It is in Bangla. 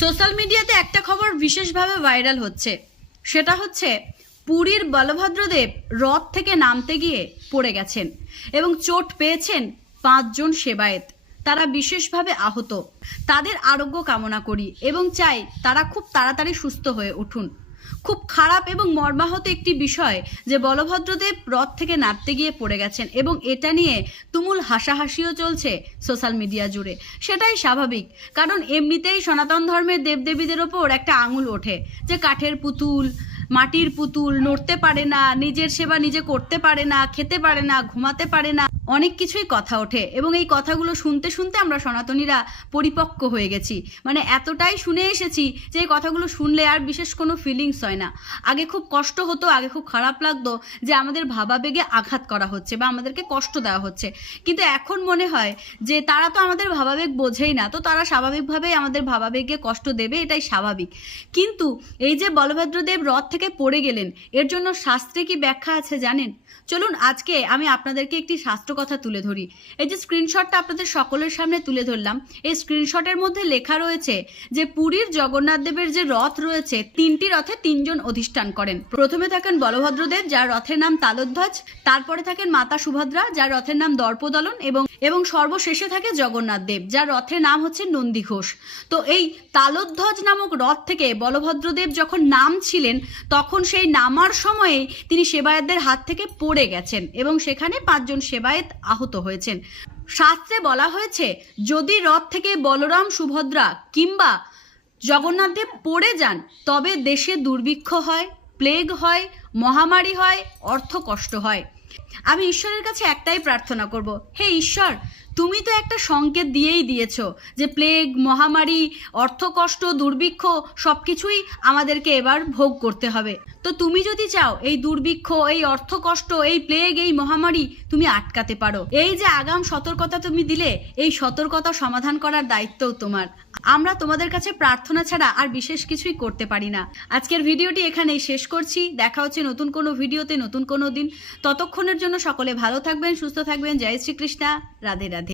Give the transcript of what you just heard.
সোশ্যাল মিডিয়াতে একটা খবর বিশেষভাবে ভাইরাল হচ্ছে। সেটা হচ্ছে, পুরীর বলভদ্রদেব রথ থেকে নামতে গিয়ে পড়ে গেছেন এবং চোট পেয়েছেন পাঁচজন সেবায়েত। তারা বিশেষভাবে আহত। তাদের আরোগ্য কামনা করি এবং চাই তারা খুব তাড়াতাড়ি সুস্থ হয়ে উঠুন। খুব খারাপ এবং মর্মাহত একটি বিষয় যে বলভদ্রদেব রথ থেকে নামতে গিয়ে পড়ে গেছেন এবং এটা নিয়ে তুমুল হাসাহাসিও চলছে সোশ্যাল মিডিয়া জুড়ে। সেটাই স্বাভাবিক, কারণ এমনিতেই সনাতন ধর্মের দেবদেবীদের ওপর একটা আঙুল ওঠে যে কাঠের পুতুল, মাটির পুতুল নড়তে পারে না, নিজের সেবা নিজে করতে পারে না, খেতে পারে না, ঘুমাতে পারে না। অনেক কিছুই কথা ওঠে এবং এই কথাগুলো শুনতে শুনতে আমরা সনাতনীরা পরিপক্ক হয়ে গেছি। মানে এতটাই শুনে এসেছি যে এই কথাগুলো শুনলে আর বিশেষ কোনো ফিলিংস হয় না। আগে খুব কষ্ট হতো, আগে খুব খারাপ লাগতো যে আমাদের ভাবাবেগে আঘাত করা হচ্ছে বা আমাদেরকে কষ্ট দেওয়া হচ্ছে। কিন্তু এখন মনে হয় যে তারা তো আমাদের ভাবাবেগ বোঝেই না, তো তারা স্বাভাবিকভাবেই আমাদের ভাবাবেগে কষ্ট দেবে, এটাই স্বাভাবিক। কিন্তু এই যে বলভদ্রদেব রথ থেকে পড়ে গেলেন, এর জন্য শাস্ত্রে কি ব্যাখ্যা আছে জানেন? চলুন আজকে আমি আপনাদেরকে একটি শাস্ত্র কথা তুলে ধরি। এই যে স্ক্রিনশটটা আপনাদের সকলের সামনে তুলে ধরলাম, এই স্ক্রিনশটের মধ্যে লেখা রয়েছে যে পুরীর জগন্নাথ দেবের যে রথ রয়েছে, তিনটি রথে তিনজন অধিষ্ঠান করেন। প্রথমে থাকেন বলভদ্রদেব, যার রথের নাম তালধ্বজ, তারপরে থাকেন মাতা সুভদ্রা, যার রথের নাম দর্পদলন এবং এবং সর্বশেষে থাকে জগন্নাথ দেব, যার রথের নাম হচ্ছে নন্দী ঘোষ। তো এই তালধ্বজ নামক রথ থেকে বলভদ্রদেব যখন নামছিলেন, তখন সেই নামার সময়ে তিনি সেবায়েতদের হাত থেকে পড়ে গেছেন এবং সেখানে পাঁচজন সেবায়েত আহত হয়েছেন। শাস্ত্রে বলা হয়েছে, যদি রথ থেকে বলরাম, সুভদ্রা কিংবা জগন্নাথদেব পড়ে যান, তবে দেশে দুর্ভিক্ষ হয়, প্লেগ হয়, মহামারী হয় অর্থ কষ্ট হয়। আমি ঈশ্বরের কাছে একটাই প্রার্থনা করব। হে ঈশ্বর তুমি তো একটা সংকেত দিয়েই দিয়েছ যে প্লেগ, মহামারী, অর্থকষ্ট, দুর্ভিক্ষ সব কিছুই আমাদেরকে এবার ভোগ করতে হবে। তো তুমি যদি চাও এই দুর্ভিক্ষ, এই অর্থকষ্ট, এই প্লেগ, এই মহামারী তুমি আটকাতে পারো। এই যে আগাম সতর্কতা তুমি দিলে, এই সতর্কতা সমাধান করার দায়িত্বও তোমার। আমরা তোমাদের কাছে প্রার্থনা ছাড়া আর বিশেষ কিছুই করতে পারি না। আজকের ভিডিওটি এখানেই শেষ করছি। দেখা হচ্ছে নতুন কোনো ভিডিওতে, নতুন কোনো দিন। ততক্ষণের জন্য সকলে ভালো থাকবেন, সুস্থ থাকবেন। জয় শ্রীকৃষ্ণা। রাধে রাধে।